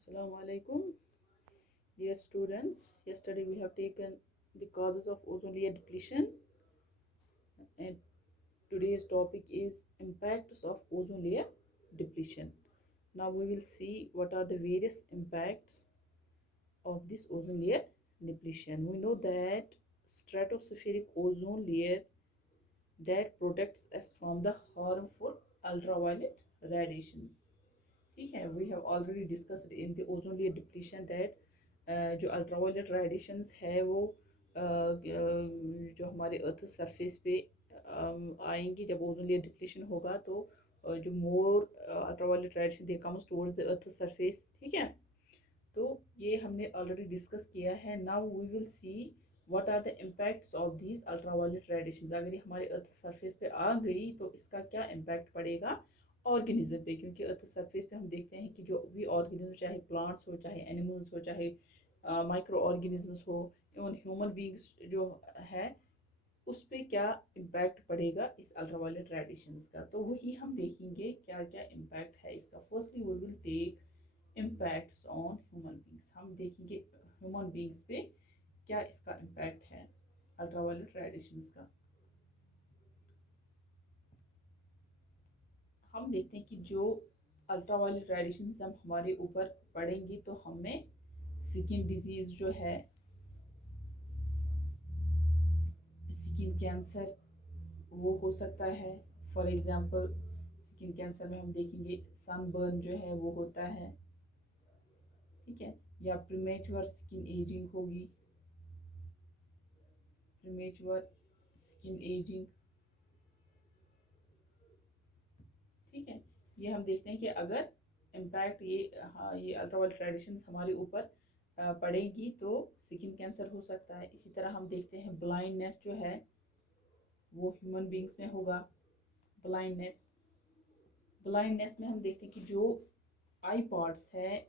Assalamu alaikum, dear students. Yesterday we have taken the causes of ozone layer depletion, and today's topic is impacts of ozone layer depletion. Now we will see what are the various impacts of this ozone layer depletion. We know that stratospheric ozone layer that protects us from the harmful ultraviolet radiations. ठीक है, we have already discussed in the ozone layer depletion that जो ultraviolet radiations है वो जो हमारे earth surface पे आएंगी जब ओजोन लेयर डिप्लीशन होगा तो जो more ultraviolet radiation they comes towards the earth surface. ठीक है, तो ये हमने ऑलरेडी डिस्कस किया है। Now we will see what are the impacts of these ultraviolet radiations. अगर ये हमारे अर्थ सरफेस पे आ गई तो इसका क्या इम्पैक्ट पड़ेगा ऑर्गेनिज्म पे, क्योंकि अर्थ सरफेस पे हम देखते हैं कि जो भी ऑर्गेनिज्म, चाहे प्लांट्स हो, चाहे एनिमल्स हो, चाहे माइक्रो ऑर्गेनिजम्स हो, इवन ह्यूमन बींग्स जो है उस पर क्या इम्पैक्ट पड़ेगा इस अल्ट्रावायलेट रेडिएशंस का, तो वही हम देखेंगे क्या क्या इम्पैक्ट है इसका। Firstly we will take impacts on human beings. हम देखेंगे ह्यूमन बींग्स पे क्या इसका इम्पैक्ट है अल्ट्रावायलेट रेडिएशंस का। हम देखते हैं कि जो अल्ट्रावायलेट रेडिएशन जब हमारे ऊपर पड़ेंगी तो हमें स्किन डिजीज जो है, स्किन कैंसर वो हो सकता है। फॉर एग्जांपल स्किन कैंसर में हम देखेंगे सनबर्न जो है वो होता है, ठीक है, या प्रीमेच्योर स्किन एजिंग होगी, प्रीमेच्योर स्किन एजिंग। ठीक है, ये हम देखते हैं कि अगर इम्पैक्ट ये अल्ट्रावायलेट रेडिएशंस हमारे ऊपर पड़ेगी तो स्किन कैंसर हो सकता है। इसी तरह हम देखते हैं ब्लाइंडनेस जो है वो ह्यूमन बींग्स में होगा। ब्लाइंडनेस ब्लाइंडनेस में हम देखते हैं कि जो आई पार्ट्स है,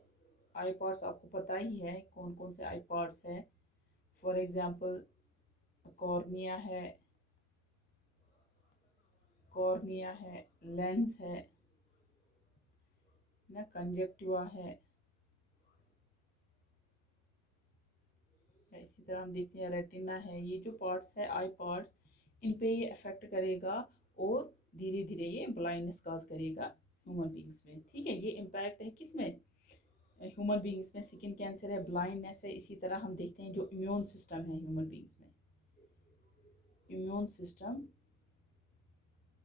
आई पार्ट्स आपको पता ही है कौन कौन से आई पार्ट्स है। फॉर एग्जांपल कॉर्निया है, लेंस है ना, कंजक्टिवा है। इसी तरह हम देखते हैं रेटिना है। ये जो पार्ट्स है आई पार्ट्स, इन पे ये अफेक्ट करेगा और धीरे धीरे ये ब्लाइंडनेस काज करेगा ह्यूमन बींग्स में। ठीक है, ये इम्पैक्ट है किसमें, ह्यूमन बींग्स में। स्किन कैंसर है, ब्लाइंडनेस है। इसी तरह हम देखते हैं जो इम्यून सिस्टम है ह्यूमन बींग्स में, immune system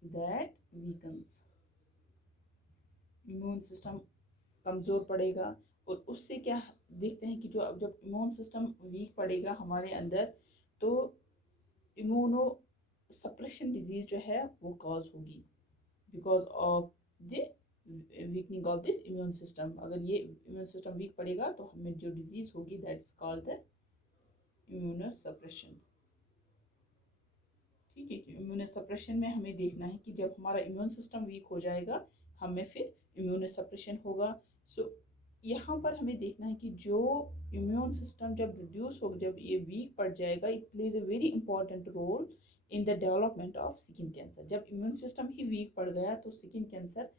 that weakens, immune system कमज़ोर पड़ेगा। और उससे क्या देखते हैं कि जो जब इम्यून सिस्टम वीक पड़ेगा हमारे अंदर तो इम्यूनो सप्रेशन डिजीज जो है वो कॉज होगी because of the weakening of this immune system. अगर ये इम्यून सिस्टम वीक पड़ेगा तो हमें जो डिजीज होगी that is called the immuno suppression. ठीक है, कि इम्यूनो सप्रेशन में हमें देखना है कि जब हमारा इम्यून सिस्टम वीक हो जाएगा हमें फिर इम्यूनो सप्रेशन होगा। सो यहाँ पर हमें देखना है कि जो इम्यून सिस्टम जब रिड्यूस हो, जब ये वीक पड़ जाएगा, it plays a very important role in the development of skin cancer. जब इम्यून सिस्टम ही वीक पड़ गया तो स्किन कैंसर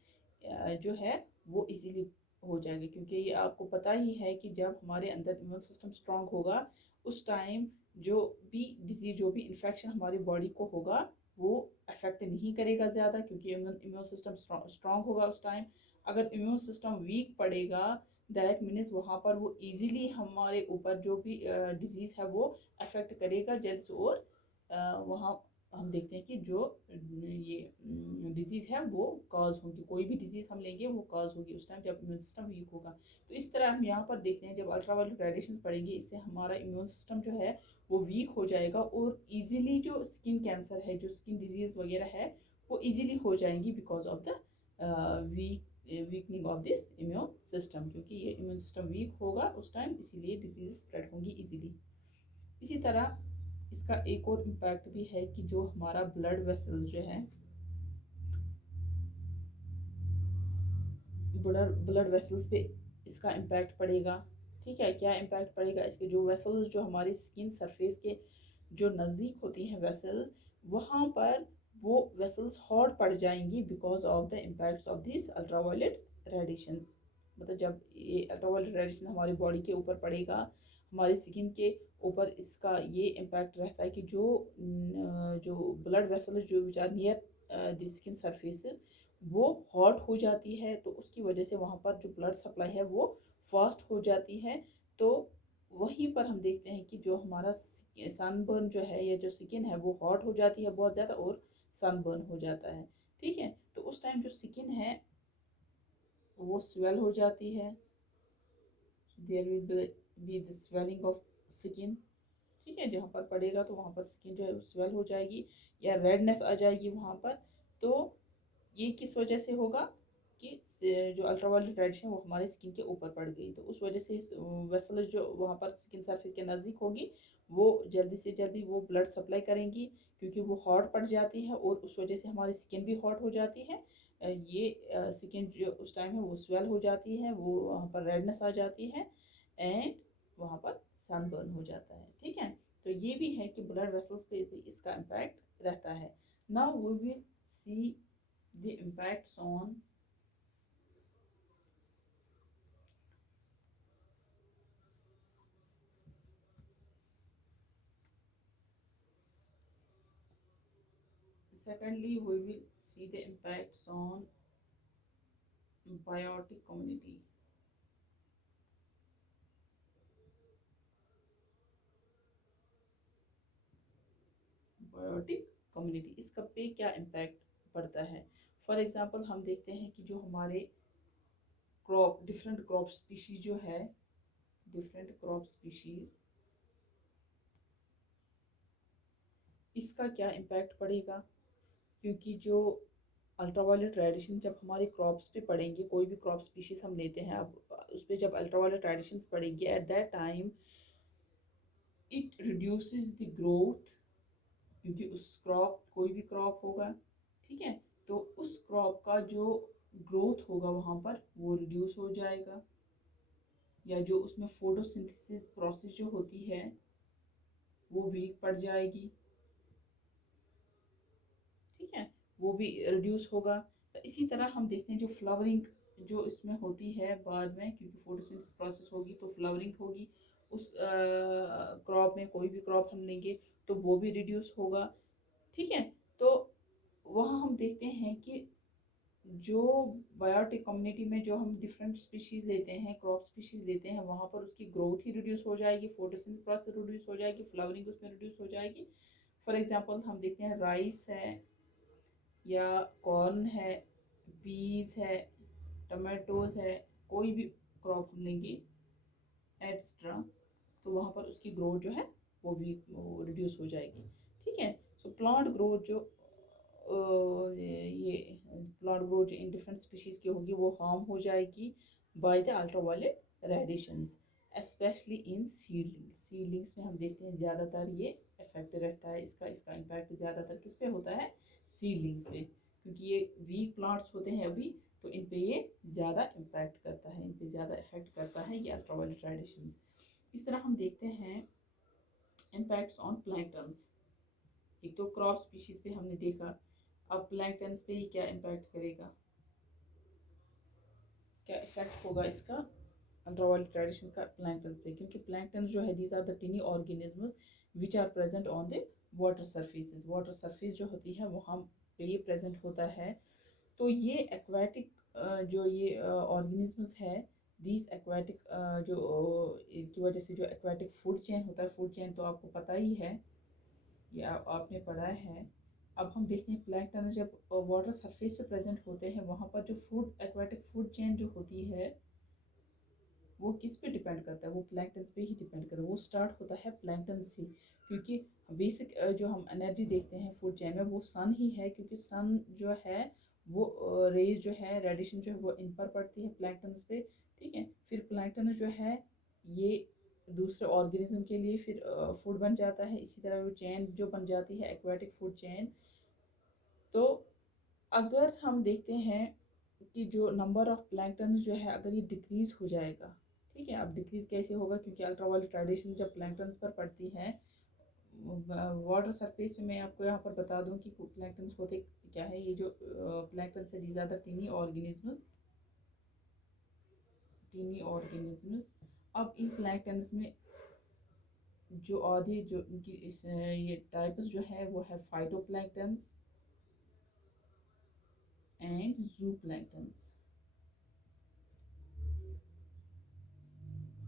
जो है वो इजीली हो जाएगा, क्योंकि ये आपको पता ही है कि जब हमारे अंदर इम्यून सिस्टम स्ट्रांग होगा उस टाइम जो भी डिजीज, जो भी इन्फेक्शन हमारी बॉडी को होगा वो अफेक्ट नहीं करेगा ज़्यादा, क्योंकि इम्यून सिस्टम स्ट्रांग होगा उस टाइम। अगर इम्यून सिस्टम वीक पड़ेगा दैट मीन्स वहाँ पर वो इजीली हमारे ऊपर जो भी डिजीज़ है वो अफेक्ट करेगा जल्द से। और वहाँ हम देखते हैं कि जो ये डिजीज़ है वो कॉज होगी, कोई भी डिजीज़ हम लेंगे वो कॉज होगी उस टाइम जब इम्यून सिस्टम वीक होगा। तो इस तरह हम यहाँ पर देखते हैं जब अल्ट्रावायलेट रेडिएशन पड़ेंगे इससे हमारा इम्यून सिस्टम जो है वो वीक हो जाएगा और इजीली जो स्किन कैंसर है, जो स्किन डिजीज़ वगैरह है वो इजीली हो जाएंगी because of the weakening of this immune system, क्योंकि ये इम्यून सिस्टम वीक होगा उस टाइम, इसीलिए डिजीज स्प्रेड होंगी इजीली। इसी तरह इसका एक और इम्पैक्ट भी है कि जो हमारा ब्लड वेसल्स जो है, ब्लड वेसल्स पे इसका इम्पैक्ट पड़ेगा। ठीक है, क्या इम्पैक्ट पड़ेगा इसके, जो वेसल्स जो हमारी स्किन सरफेस के जो नज़दीक होती हैं वेसल्स, वहाँ पर वो वेसल्स हॉट पड़ जाएंगी because of the impacts of this ultraviolet radiations. मतलब जब ये अल्ट्रावायलेट रेडिएशन हमारी बॉडी के ऊपर पड़ेगा, हमारी स्किन के ऊपर इसका ये इम्पैक्ट रहता है कि जो ब्लड वेसल जो which are near the skin surfaces वो हॉट हो जाती है, तो उसकी वजह से वहाँ पर जो ब्लड सप्लाई है वो फास्ट हो जाती है। तो वहीं पर हम देखते हैं कि जो हमारा सनबर्न जो है या जो स्किन है वो हॉट हो जाती है बहुत ज़्यादा और सनबर्न हो जाता है। ठीक है, तो उस टाइम जो स्किन है वो स्वेल हो जाती है, there will be the swelling of skin. ठीक है, जहाँ पर पड़ेगा तो वहाँ पर स्किन जो है स्वेल हो जाएगी या रेडनेस आ जाएगी वहाँ पर। तो ये किस वजह से होगा कि जो अल्ट्रावायलेट रेडिएशन वो हमारे स्किन के ऊपर पड़ गई, तो उस वजह से वेसल जो वहाँ पर स्किन सरफेस के नज़दीक होगी वो जल्दी से जल्दी वो ब्लड सप्लाई करेंगी, क्योंकि वो हॉट पड़ जाती है और उस वजह से हमारी स्किन भी हॉट हो जाती है। ये स्किन जो उस टाइम है वो स्वेल हो जाती है, वो वहाँ पर रेडनेस आ जाती है एंड वहाँ पर सनबर्न हो जाता है। ठीक है, तो ये भी है कि ब्लड वेसल्स पे भी इसका इम्पैक्ट रहता है। Now we will see the impacts on secondly we will see the impacts on biotic community। Biotic community इसका पे क्या इम्पैक्ट पड़ता है। फॉर एग्जांपल हम देखते हैं कि जो हमारे क्रॉप डिफरेंट क्रॉप स्पीशीज जो है, डिफरेंट क्रॉप स्पीशीज इसका क्या इम्पैक्ट पड़ेगा, क्योंकि जो अल्ट्रावायलेट रेडिएशन जब हमारे क्रॉप्स पे पड़ेंगे, कोई भी क्रॉप स्पीशीज हम लेते हैं, अब उस पर जब अल्ट्रावायलेट रेडिएशन पड़ेंगे at that time it reduces the growth, क्योंकि उस क्रॉप कोई भी क्रॉप होगा, ठीक है, तो उस क्रॉप का जो ग्रोथ होगा वहाँ पर वो रिड्यूस हो जाएगा, या जो उसमें फोटोसिंथेसिस प्रोसेस जो होती है वो वीक पड़ जाएगी। ठीक है, वो भी रिड्यूस होगा। तो इसी तरह हम देखते हैं जो फ्लावरिंग जो इसमें होती है बाद में, क्योंकि फोटोसिंथेसिस प्रोसेस होगी तो फ्लावरिंग होगी उस क्रॉप में, कोई भी क्रॉप हम लेंगे तो वो भी रिड्यूस होगा। ठीक है, तो वहाँ हम देखते हैं कि जो बायोटिक कम्युनिटी में जो हम डिफरेंट स्पीशीज लेते हैं, क्रॉप स्पीशीज लेते हैं, वहाँ पर उसकी ग्रोथ ही रिड्यूस हो जाएगी, फोटोसिंथेसिस प्रोसेस रिड्यूस हो जाएगी, फ्लावरिंग उसमें रिड्यूस हो जाएगी। फॉर एग्जांपल हम देखते हैं राइस है या कॉर्न है, पीस है, टमाटोज है, कोई भी क्रॉप हम लेंगे एक्स्ट्रा, तो वहाँ पर उसकी ग्रोथ जो है वो भी रिड्यूस हो जाएगी। ठीक है, सो प्लांट ग्रोथ जो ये प्लांट ग्रोथ जो इन डिफरेंट स्पीशीज़ की होगी वो हार्म हो जाएगी by the ultraviolet radiations, specially in seedlings में हम देखते हैं ज़्यादातर ये इफेक्ट रहता है, इसका इसका इम्पैक्ट ज़्यादातर किस पे होता है, सीडलिंग्स पे, क्योंकि ये वीक प्लांट्स होते हैं अभी, तो इन पे ये ज़्यादा इम्पैक्ट करता है, इन पे ज़्यादा इफेक्ट करता है ये अल्ट्रावायलेट रेडिएशंस। इस तरह हम देखते हैं इम्पैक्ट्स ऑन प्लैंक्टन्स। एक तो क्रॉप स्पीशीज पे हमने देखा, अब प्लैंक्टन्स पे ही क्या इम्पैक्ट करेगा, क्या इफेक्ट होगा इसका अल्ट्रावायलेट रेडिएशन का प्लैंक्टन्स पे, क्योंकि प्लैंक्टन्स जो है these are the tiny organisms which are present on the water surfaces, water surface जो होती है वहाँ पे ये प्रेजेंट होता है। तो ये एक्वाटिक जो ये ऑर्गेनिजम्स है, दीज एक्वाटिक जो की वजह से जो एक्वाटिक फूड चेन होता है, फूड चेन तो आपको पता ही है, ये आपने पढ़ा है। अब हम देखते हैं प्लैंक्टन जब वाटर सरफेस पे प्रेजेंट होते हैं, वहाँ पर जो फूड एक्वाटिक फूड चेन जो होती है वो किस पे डिपेंड करता है, वो प्लैंक्टन पे ही डिपेंड करता है, वो स्टार्ट होता है प्लैंक्टन से, क्योंकि बेसिक जो हम एनर्जी देखते हैं फूड चेन में वो सन ही है, क्योंकि सन जो है वो रेज जो है रेडिएशन जो है वो इन पर पड़ती है प्लैंक्टन पे। ठीक है, फिर प्लैंक्टन जो है ये दूसरे ऑर्गेनिज्म के लिए फिर फूड बन जाता है, इसी तरह वो चेन जो बन जाती है एक्वाटिक फूड चेन। तो अगर हम देखते हैं कि जो नंबर ऑफ प्लैंक्टन जो है अगर ये डिक्रीज हो जाएगा, ठीक है, अब डिक्रीज कैसे होगा, क्योंकि अल्ट्रावायलेट रेडिएशन जब प्लैंक्टन पर पड़ती है वाटर सरफेस में, मैं आपको यहाँ पर बता दूँ कि प्लैंक्टन होते क्या है, ये जो प्लैंक्टन है these are the tiny organisms tiny organisms. अब इन प्लैंक्टन्स में जो आधे जो इनकी इस ये टाइप्स जो है वो है फाइटोप्लैंक्टन्स एंड जूप्लैंक्टन्स।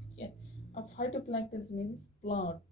ठीक है। अब phytoplanktons means plant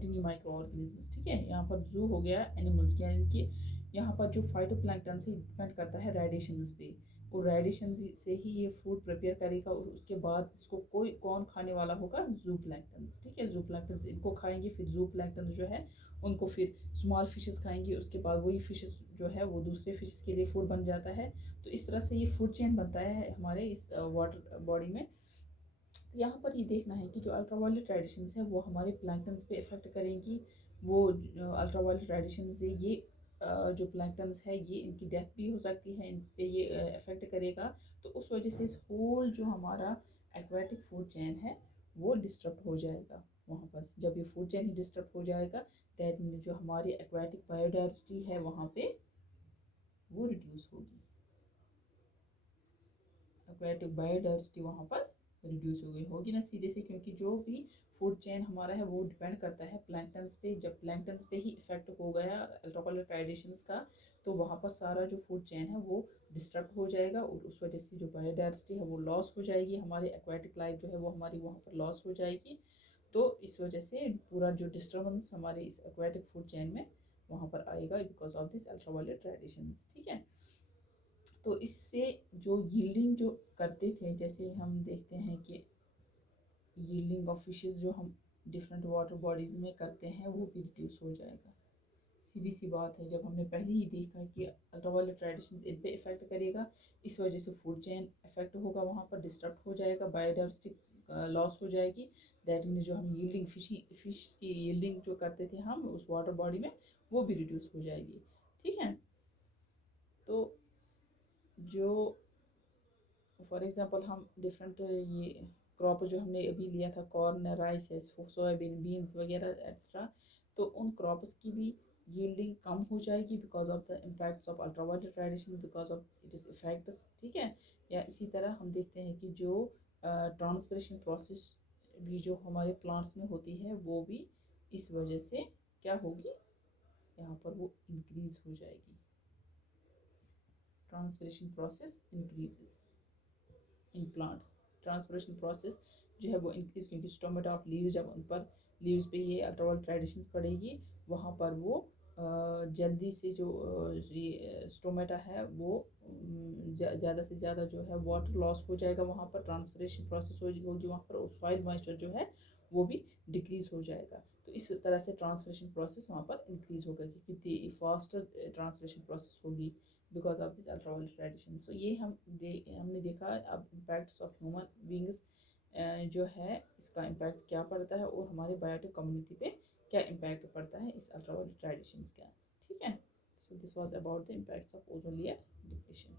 टिनी micro organisms. ठीक है। यहाँ पर जू हो गया एनिमल, यानी कि यहाँ पर जो फाइटोप्लैंक्टन से डिपेंड करता है रेडिएशंस पे, और रेडिएशन से ही ये फूड प्रिपेयर करेगा, और उसके बाद इसको कोई कौन खाने वाला होगा, जू प्लैंक्टन्स। ठीक है। जू प्लैंक्टन्स इनको खाएंगे, फिर जू प्लैंक्टन जो है उनको फिर स्मॉल फिशेस खाएंगे, उसके बाद वही फिशेस जो है वो दूसरे फिशेस के लिए फूड बन जाता है। तो इस तरह से ये फूड चेन बनता है हमारे इस वाटर बॉडी में। तो यहाँ पर ये देखना है कि जो अल्ट्रावायलेट रेडिएशंस है वो हमारे प्लैंक्टन्स पे इफेक्ट करेंगी। वो अल्ट्रावायलेट रेडिएशन से ये जो प्लैंक्टन्स है ये इनकी डेथ भी हो सकती है, इन पे ये इफेक्ट करेगा। तो उस वजह से इस होल जो हमारा एक्वेटिक फूड चेन है वो डिस्टर्ब हो जाएगा। वहाँ पर जब ये फूड चेन ही डिस्टर्ब हो जाएगा, दैट मीन जो हमारी एक्वेटिक बायोडाइवर्सिटी है वहाँ पे वो रिड्यूस होगी। एक्वेटिक बायोडाइवर्सिटी वहाँ पर रिड्यूस हो गई होगी ना सीधे से, क्योंकि जो भी फूड चेन हमारा है वो डिपेंड करता है प्लैंक्टन्स पे। जब प्लैंक्टन्स पे ही इफेक्ट हो गया अल्ट्रावायलेट रेडिएशंस का, तो वहाँ पर सारा जो फूड चेन है वो डिस्टर्ब हो जाएगा, और उस वजह से जो बायोडाइवर्सिटी है वो लॉस हो जाएगी, हमारी एक्वेटिक लाइफ जो है वो हमारी वहाँ पर लॉस हो जाएगी। तो इस वजह से पूरा जो डिस्टर्बेंस हमारे इस एक्वेटिक फूड चेन में वहाँ पर आएगा because of this ultraviolet radiations. ठीक है। तो इससे जो यील्डिंग जो करते थे, जैसे हम देखते हैं कि यील्डिंग ऑफ फिशेस जो हम डिफरेंट वाटर बॉडीज़ में करते हैं वो भी रिड्यूस हो जाएगा। सीधी सी बात है, जब हमने पहले ही देखा कि अल्ट्रावायलेट रेडिएशन इन पे इफेक्ट करेगा, इस वजह से फूड चेन इफेक्ट होगा, वहाँ पर डिस्टर्ब हो जाएगा, बायोडाइवर्सिटी लॉस हो जाएगी। दैट मीन्स जो हम यील्डिंग फिश की यील्डिंग जो करते थे हम उस वाटर बॉडी में वो भी रिड्यूस हो जाएगी। ठीक है। तो जो फॉर एग्जांपल हम डिफरेंट ये क्रॉप जो हमने अभी लिया था, कॉर्न, राइस है, सोयाबीन, बीन्स वगैरह एक्स्ट्रा, तो उन क्रॉप्स की भी यील्डिंग कम हो जाएगी because of the impacts of ultraviolet radiation, because of it is effects. ठीक है। या इसी तरह हम देखते हैं कि जो ट्रांसपिरेशन प्रोसेस भी जो हमारे प्लांट्स में होती है वो भी इस वजह से क्या होगी, यहाँ पर वो इंक्रीज हो जाएगी। Transpiration process increases in plants. Transpiration process जो है वो इंक्रीज, क्योंकि स्टोमेटा ऑफ लीव जब उन पर लीव्स पे ये अल्ट्रावायलेट रेडिएशन पड़ेगी, वहाँ पर वो जल्दी से जो ये स्टोमेटा है वो ज़्यादा से ज़्यादा जो है वाटर लॉस हो जाएगा, वहाँ पर ट्रांसपिरेशन प्रोसेस होगी वहाँ पर, और सॉइल मॉइस्चर जो है वो भी डिक्रीज हो जाएगा। तो इस तरह से ट्रांसपिरेशन प्रोसेस वहाँ पर इंक्रीज होगा, क्योंकि फास्टर ट्रांसपिरेशन प्रोसेस होगी because of this ultraviolet radiation. So ये हमने देखा अब इम्पैक्ट्स ऑफ ह्यूमन बींग्स जो है इसका इम्पैक्ट क्या पड़ता है, और हमारे बायोटिक कम्युनिटी पे क्या इम्पैक्ट पड़ता है इस अल्ट्रावायलेट रेडिएशन का। ठीक है। So this was about the impacts of ozone layer depletion.